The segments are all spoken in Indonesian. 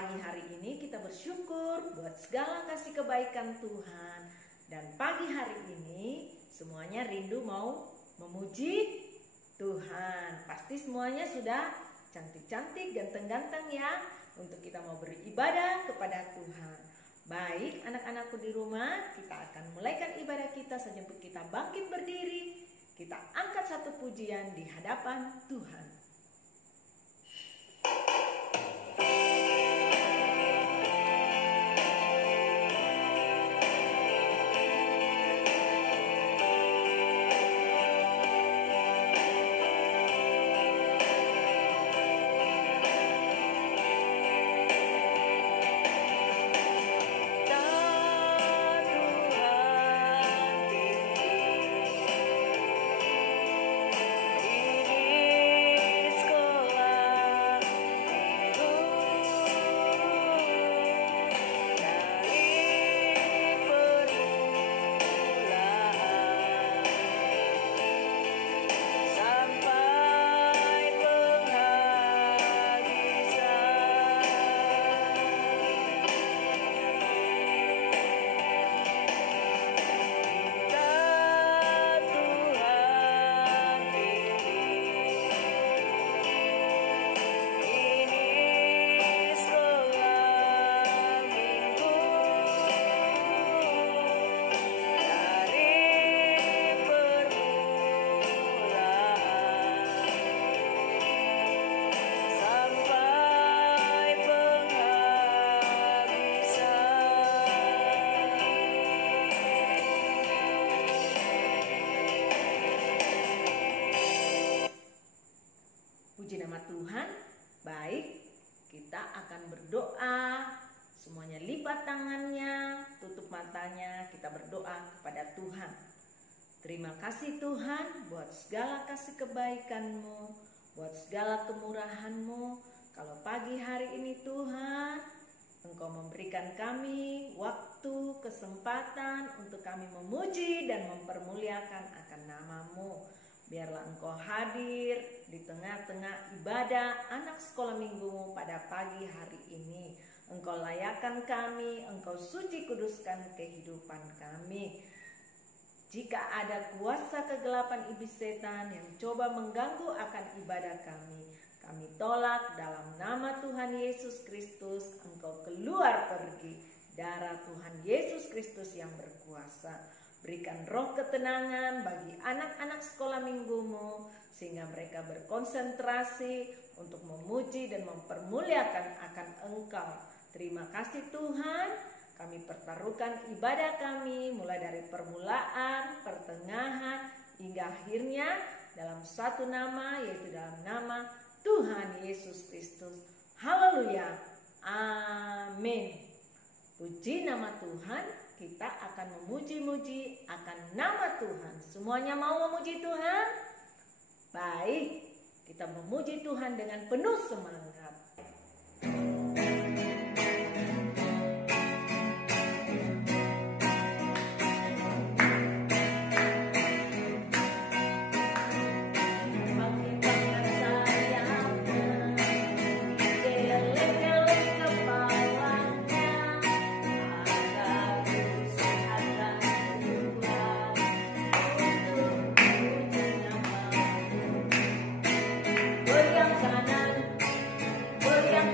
Pagi hari ini kita bersyukur buat segala kasih kebaikan Tuhan. Dan pagi hari ini semuanya rindu mau memuji Tuhan. Pasti semuanya sudah cantik-cantik, ganteng-ganteng ya, untuk kita mau beribadah kepada Tuhan. Baik anak-anakku di rumah, kita akan mulaikan ibadah kita sampai kita bangkit berdiri. Kita angkat satu pujian di hadapan Tuhan. Puji nama Tuhan. Baik, kita akan berdoa. Semuanya lipat tangannya, tutup matanya, kita berdoa kepada Tuhan. Terima kasih Tuhan buat segala kasih kebaikan-Mu, buat segala kemurahan-Mu. Kalau pagi hari ini Tuhan, Engkau memberikan kami waktu, kesempatan untuk kami memuji dan mempermuliakan akan nama-Mu. Biarlah Engkau hadir di tengah-tengah ibadah anak sekolah minggu pada pagi hari ini. Engkau layakkan kami, Engkau suci kuduskan kehidupan kami. Jika ada kuasa kegelapan iblis setan yang coba mengganggu akan ibadah kami tolak dalam nama Tuhan Yesus Kristus. Engkau keluar pergi, darah Tuhan Yesus Kristus yang berkuasa. Berikan roh ketenangan bagi anak-anak sekolah minggu-Mu, sehingga mereka berkonsentrasi untuk memuji dan mempermuliakan akan Engkau. Terima kasih Tuhan, kami pertaruhkan ibadah kami mulai dari permulaan, pertengahan, hingga akhirnya dalam satu nama, yaitu dalam nama Tuhan Yesus Kristus. Haleluya, amin. Puji nama Tuhan. Kita akan memuji-muji akan nama Tuhan. Semuanya mau memuji Tuhan? Baik, kita memuji Tuhan dengan penuh semangat. Goyang kanan, goyang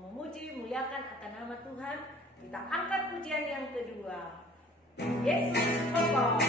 memuji, muliakan akan nama Tuhan. Kita angkat pujian yang kedua. Yesus kokoh.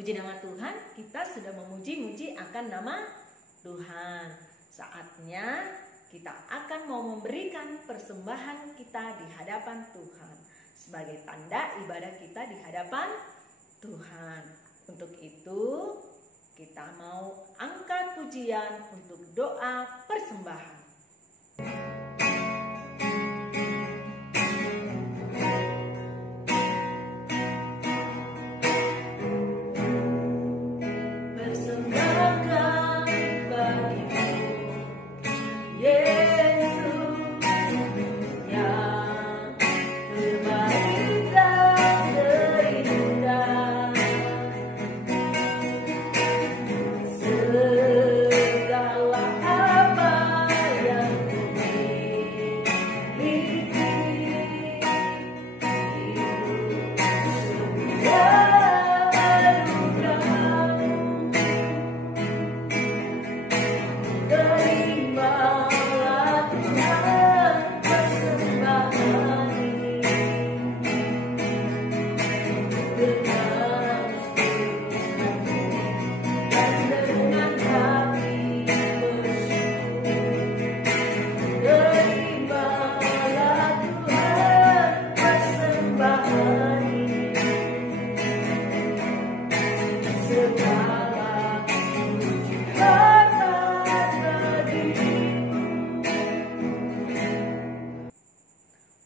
Puji nama Tuhan, kita sudah memuji-muji akan nama Tuhan. Saatnya kita akan mau memberikan persembahan kita di hadapan Tuhan sebagai tanda ibadah kita di hadapan Tuhan. Untuk itu kita mau angkat pujian untuk doa persembahan.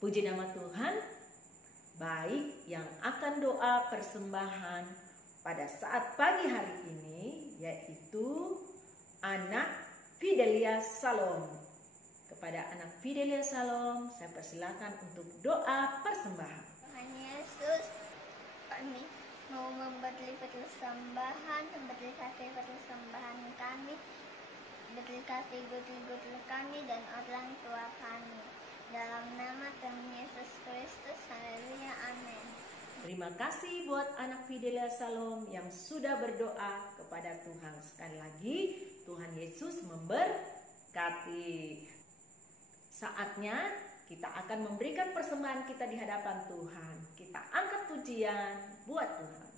Puji nama Tuhan, baik yang akan doa persembahan pada saat pagi hari ini, yaitu anak Fidelia Salom. Kepada anak Fidelia Salom, saya persilakan untuk doa persembahan. Tuhan Yesus, kami mau memberi persembahan, memberkati persembahan kami, berkati guru-guru kami dan orang tua kami. Dalam nama Tuhan Yesus Kristus, haleluya, amin. Terima kasih buat anak Fidelia Salom yang sudah berdoa kepada Tuhan. Sekali lagi, Tuhan Yesus memberkati. Saatnya kita akan memberikan persembahan kita di hadapan Tuhan. Kita angkat pujian buat Tuhan.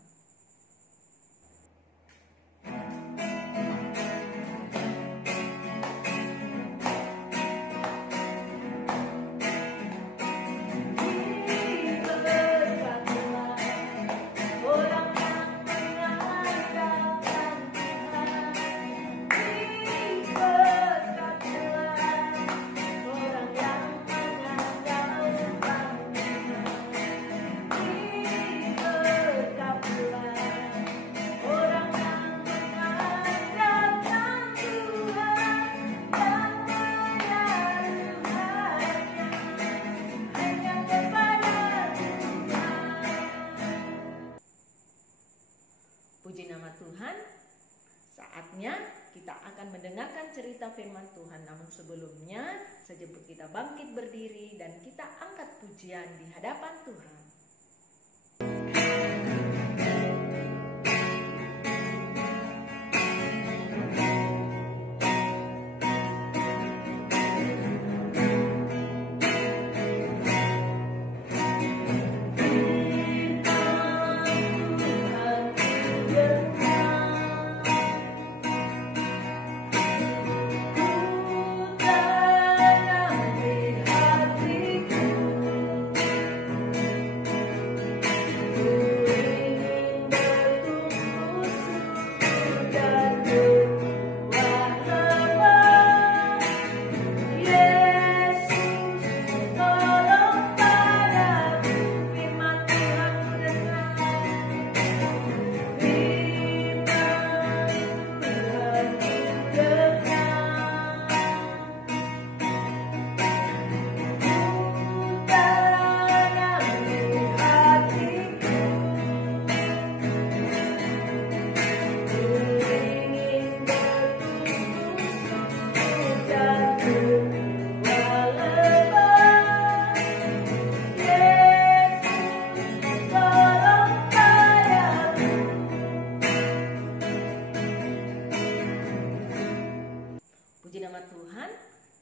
Saatnya kita akan mendengarkan cerita firman Tuhan. Namun sebelumnya, sejemput kita bangkit berdiri dan kita angkat pujian di hadapan Tuhan. Puji nama Tuhan.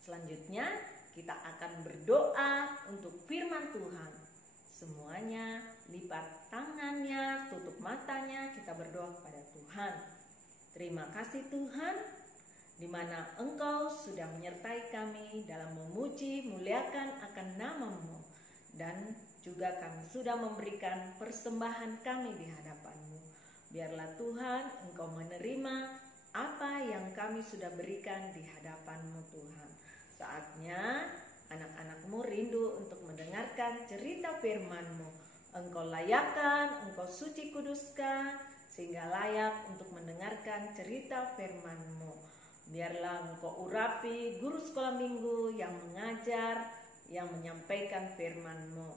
Selanjutnya kita akan berdoa untuk firman Tuhan. Semuanya lipat tangannya, tutup matanya, kita berdoa kepada Tuhan. Terima kasih Tuhan, di mana Engkau sudah menyertai kami dalam memuji, muliakan akan nama-Mu. Dan juga kami sudah memberikan persembahan kami di hadapan-Mu. Biarlah Tuhan Engkau menerima apa yang kami sudah berikan di hadapan-Mu Tuhan. Saatnya anak-anak-Mu rindu untuk mendengarkan cerita firman-Mu. Engkau layakkan, Engkau suci kuduskan, sehingga layak untuk mendengarkan cerita firman-Mu. Biarlah Engkau urapi guru sekolah minggu yang mengajar, yang menyampaikan firman-Mu.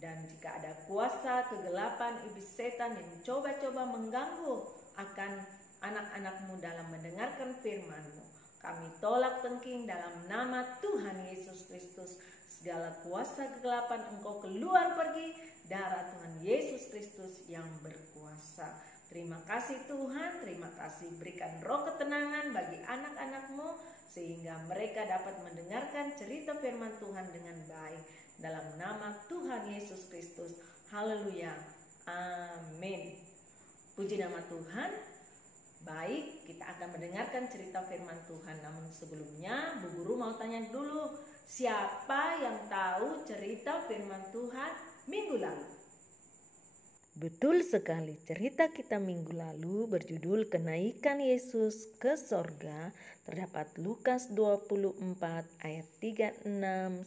Dan jika ada kuasa kegelapan iblis setan yang coba-coba mengganggu akan anak-anak-Mu dalam mendengarkan firman-Mu, kami tolak tengking dalam nama Tuhan Yesus Kristus. Segala kuasa kegelapan Engkau keluar pergi, darah Tuhan Yesus Kristus yang berkuasa. Terima kasih Tuhan, terima kasih, berikan roh ketenangan bagi anak-anak-Mu sehingga mereka dapat mendengarkan cerita firman Tuhan dengan baik. Dalam nama Tuhan Yesus Kristus, haleluya, amin. Puji nama Tuhan. Baik, kita akan mendengarkan cerita firman Tuhan. Namun sebelumnya, Bu Guru mau tanya dulu, siapa yang tahu cerita firman Tuhan minggu lalu? Betul sekali, cerita kita minggu lalu berjudul Kenaikan Yesus ke Sorga. Terdapat Lukas 24 ayat 36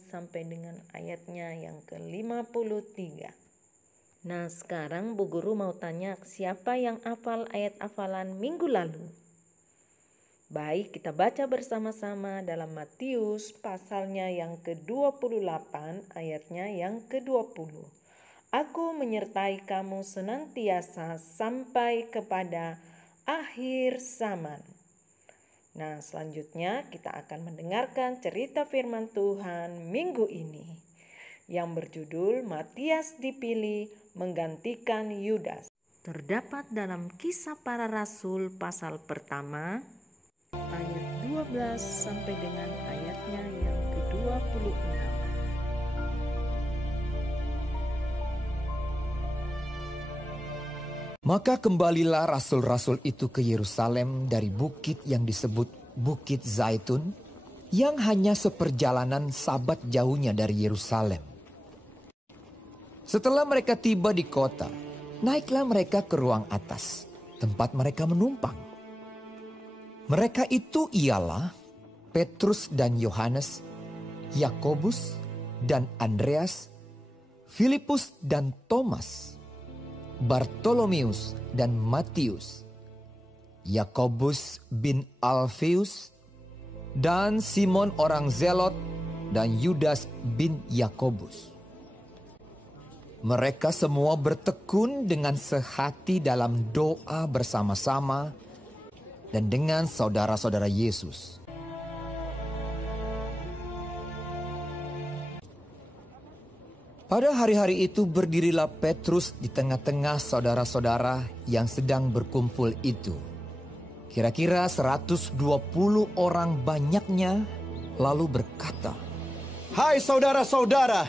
sampai dengan ayatnya yang ke-53. Nah sekarang Bu Guru mau tanya, siapa yang hafal ayat hafalan minggu lalu? Baik, kita baca bersama-sama dalam Matius pasalnya yang ke-28 ayatnya yang ke-20. Aku menyertai kamu senantiasa sampai kepada akhir zaman. Nah selanjutnya kita akan mendengarkan cerita firman Tuhan minggu ini yang berjudul Matias dipilih menggantikan Yudas. Terdapat dalam Kisah Para Rasul pasal pertama ayat 12 sampai dengan ayatnya yang ke-26. Maka kembalilah rasul-rasul itu ke Yerusalem dari bukit yang disebut Bukit Zaitun, yang hanya seperjalanan sabat jauhnya dari Yerusalem. Setelah mereka tiba di kota, naiklah mereka ke ruang atas, tempat mereka menumpang. Mereka itu ialah Petrus dan Yohanes, Yakobus dan Andreas, Filipus dan Thomas, Bartolomeus dan Matius, Yakobus bin Alfeus, dan Simon orang Zelot, dan Yudas bin Yakobus. Mereka semua bertekun dengan sehati dalam doa bersama-sama dan dengan saudara-saudara Yesus. Pada hari-hari itu berdirilah Petrus di tengah-tengah saudara-saudara yang sedang berkumpul itu. Kira-kira 120 orang banyaknya, lalu berkata, "Hai saudara-saudara,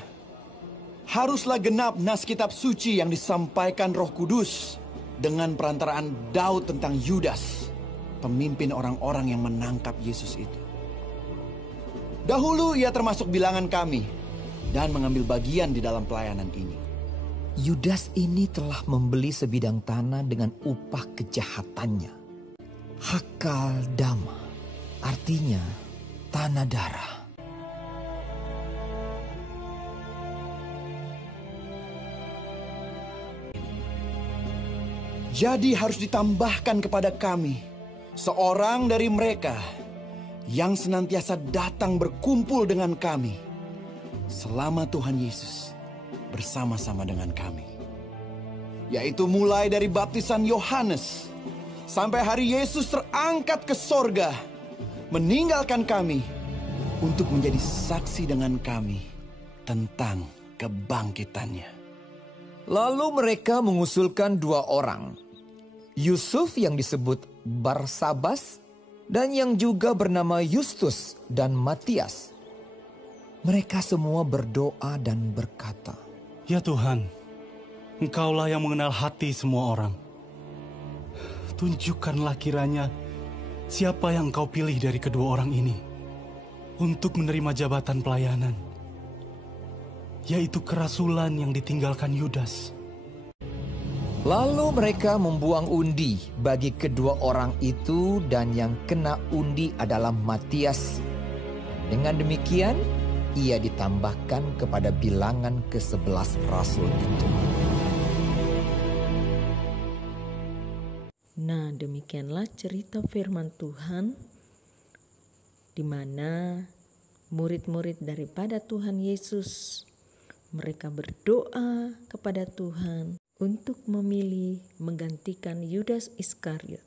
haruslah genap nas kitab suci yang disampaikan Roh Kudus dengan perantaraan Daud tentang Yudas, pemimpin orang-orang yang menangkap Yesus itu. Dahulu ia termasuk bilangan kami dan mengambil bagian di dalam pelayanan ini. Yudas ini telah membeli sebidang tanah dengan upah kejahatannya. Hakal dama, artinya tanah darah. Jadi harus ditambahkan kepada kami seorang dari mereka yang senantiasa datang berkumpul dengan kami selama Tuhan Yesus bersama-sama dengan kami. Yaitu mulai dari baptisan Yohanes sampai hari Yesus terangkat ke sorga, meninggalkan kami untuk menjadi saksi dengan kami tentang kebangkitannya." Lalu mereka mengusulkan 2 orang, Yusuf yang disebut Barsabas dan yang juga bernama Justus dan Matias. Mereka semua berdoa dan berkata, "Ya Tuhan, Engkaulah yang mengenal hati semua orang. Tunjukkanlah kiranya siapa yang Engkau pilih dari kedua orang ini untuk menerima jabatan pelayanan, yaitu kerasulan yang ditinggalkan Yudas." Lalu mereka membuang undi bagi kedua orang itu dan yang kena undi adalah Matias. Dengan demikian, ia ditambahkan kepada bilangan ke-11 rasul itu. Nah, demikianlah cerita firman Tuhan di mana murid-murid daripada Tuhan Yesus mereka berdoa kepada Tuhan untuk memilih menggantikan Yudas Iskariot.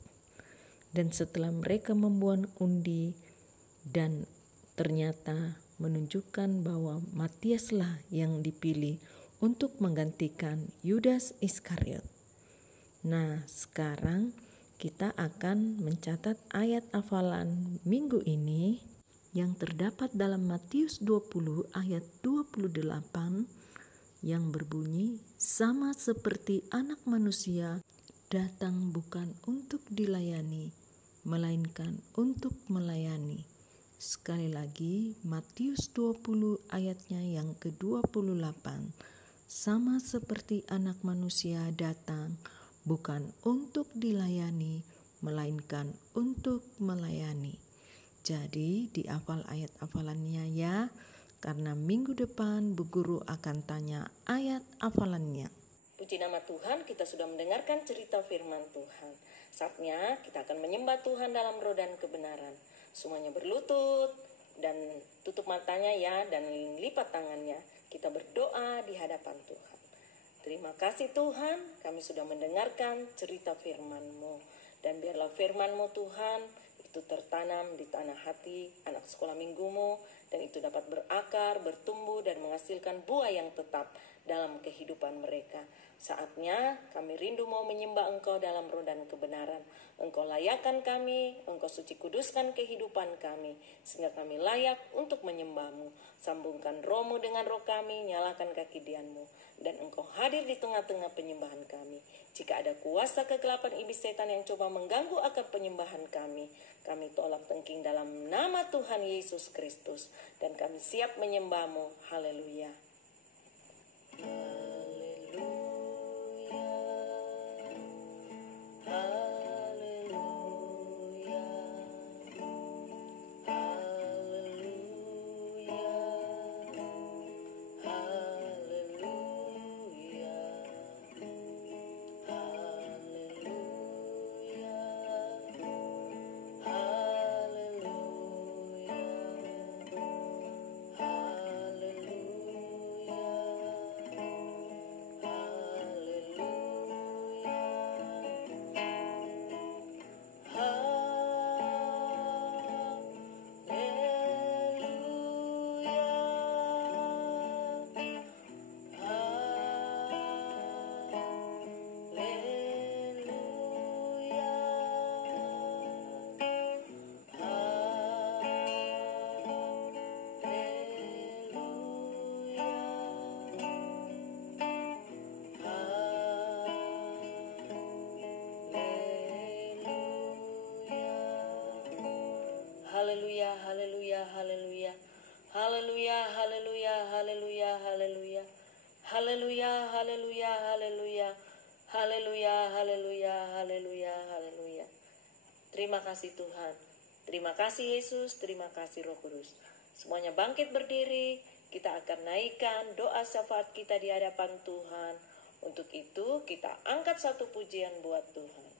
Dan setelah mereka membuang undi dan ternyata menunjukkan bahwa Matiaslah yang dipilih untuk menggantikan Yudas Iskariot. Nah, sekarang kita akan mencatat ayat hafalan minggu ini yang terdapat dalam Matius 20 ayat 28 yang berbunyi, "Sama seperti Anak Manusia datang bukan untuk dilayani, melainkan untuk melayani." Sekali lagi, Matius 20 ayatnya yang ke-28. "Sama seperti Anak Manusia datang bukan untuk dilayani, melainkan untuk melayani." Jadi dihafal ayat hafalannya ya, karena minggu depan Bu Guru akan tanya ayat hafalannya. Puji nama Tuhan, kita sudah mendengarkan cerita firman Tuhan. Saatnya kita akan menyembah Tuhan dalam roh dan kebenaran. Semuanya berlutut dan tutup matanya ya, dan lipat tangannya. Kita berdoa di hadapan Tuhan. Terima kasih Tuhan, kami sudah mendengarkan cerita firman-Mu. Dan biarlah firman-Mu Tuhan itu tertanam di tanah hati anak sekolah minggumu, dan itu dapat berakar, bertumbuh, dan menghasilkan buah yang tetap dalam kehidupan mereka. Saatnya kami rindu mau menyembah Engkau dalam roh dan kebenaran. Engkau layakkan kami, Engkau suci kuduskan kehidupan kami, sehingga kami layak untuk menyembah-Mu. Sambungkan roh-Mu dengan roh kami, nyalakan kekidian-Mu, dan Engkau hadir di tengah-tengah penyembahan kami. Jika ada kuasa kegelapan iblis setan yang coba mengganggu akar penyembahan kami tolak tengking dalam nama Tuhan Yesus Kristus, dan kami siap menyembah-Mu. Haleluya. haleluya, haleluya, haleluya. Haleluya, haleluya, haleluya, haleluya. Haleluya, haleluya, haleluya. Haleluya, haleluya, haleluya, haleluya. Terima kasih Tuhan. Terima kasih Yesus, terima kasih Roh Kudus. Semuanya bangkit berdiri, kita akan naikkan doa syafaat kita di hadapan Tuhan. Untuk itu kita angkat satu pujian buat Tuhan.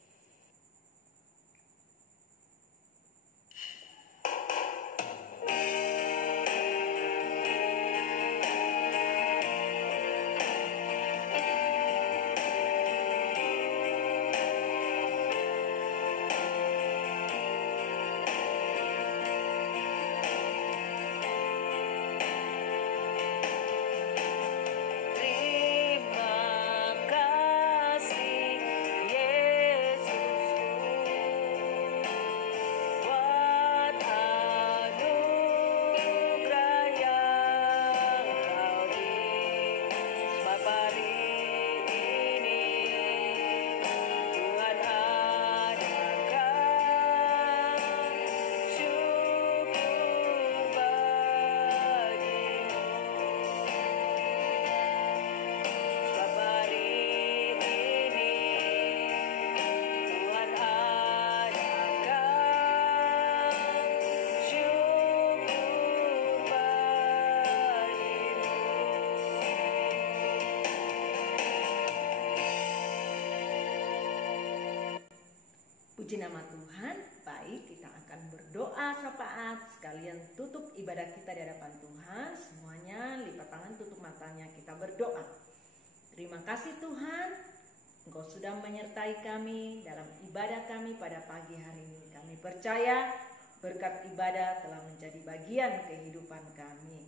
Puji nama Tuhan. Baik, kita akan berdoa syafaat sekalian tutup ibadah kita di hadapan Tuhan. Semuanya lipat tangan, tutup matanya, kita berdoa. Terima kasih Tuhan, Engkau sudah menyertai kami dalam ibadah kami pada pagi hari ini. Kami percaya berkat ibadah telah menjadi bagian kehidupan kami.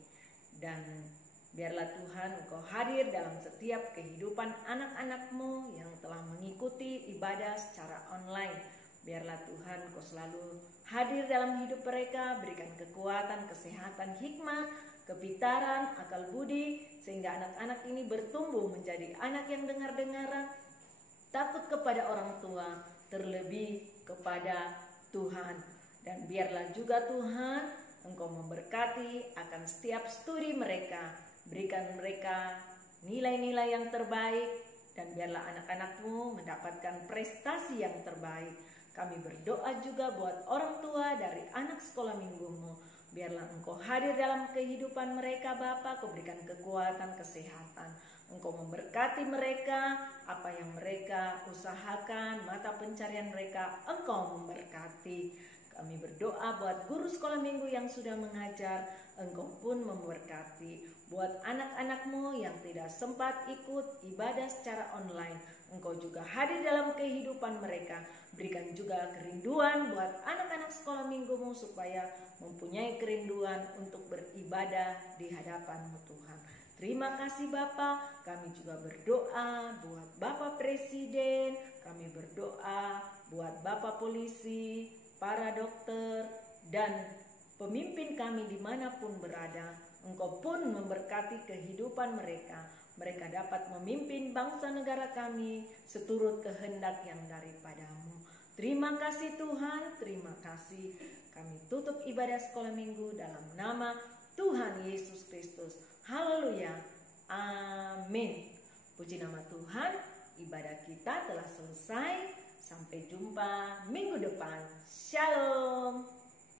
Dan biarlah Tuhan Engkau hadir dalam setiap kehidupan anak-anak-Mu yang telah mengikuti ibadah secara online. Biarlah Tuhan Engkau selalu hadir dalam hidup mereka, berikan kekuatan, kesehatan, hikmat, kepintaran, akal budi, sehingga anak-anak ini bertumbuh menjadi anak yang dengar-dengaran, takut kepada orang tua, terlebih kepada Tuhan. Dan biarlah juga Tuhan Engkau memberkati akan setiap studi mereka, berikan mereka nilai-nilai yang terbaik, dan biarlah anak-anak-Mu mendapatkan prestasi yang terbaik. Kami berdoa juga buat orang tua dari anak sekolah minggu-Mu. Biarlah Engkau hadir dalam kehidupan mereka Bapa, Kau berikan kekuatan, kesehatan. Engkau memberkati mereka, apa yang mereka usahakan, mata pencarian mereka, Engkau memberkati. Kami berdoa buat guru sekolah minggu yang sudah mengajar, Engkau pun memberkati. Buat anak-anak-Mu yang tidak sempat ikut ibadah secara online, Engkau juga hadir dalam kehidupan mereka. Berikan juga kerinduan buat anak-anak sekolah minggu-Mu supaya mempunyai kerinduan untuk beribadah di hadapan-Mu Tuhan. Terima kasih Bapa. Kami juga berdoa buat Bapak Presiden, kami berdoa buat Bapak Polisi, para dokter, dan pemimpin kami dimanapun berada. Engkau pun memberkati kehidupan mereka. Mereka dapat memimpin bangsa negara kami seturut kehendak yang daripada-Mu. Terima kasih Tuhan, terima kasih. Kami tutup ibadah sekolah minggu dalam nama Tuhan Yesus Kristus. Haleluya, amin. Puji nama Tuhan, ibadah kita telah selesai. Sampai jumpa minggu depan. Shalom.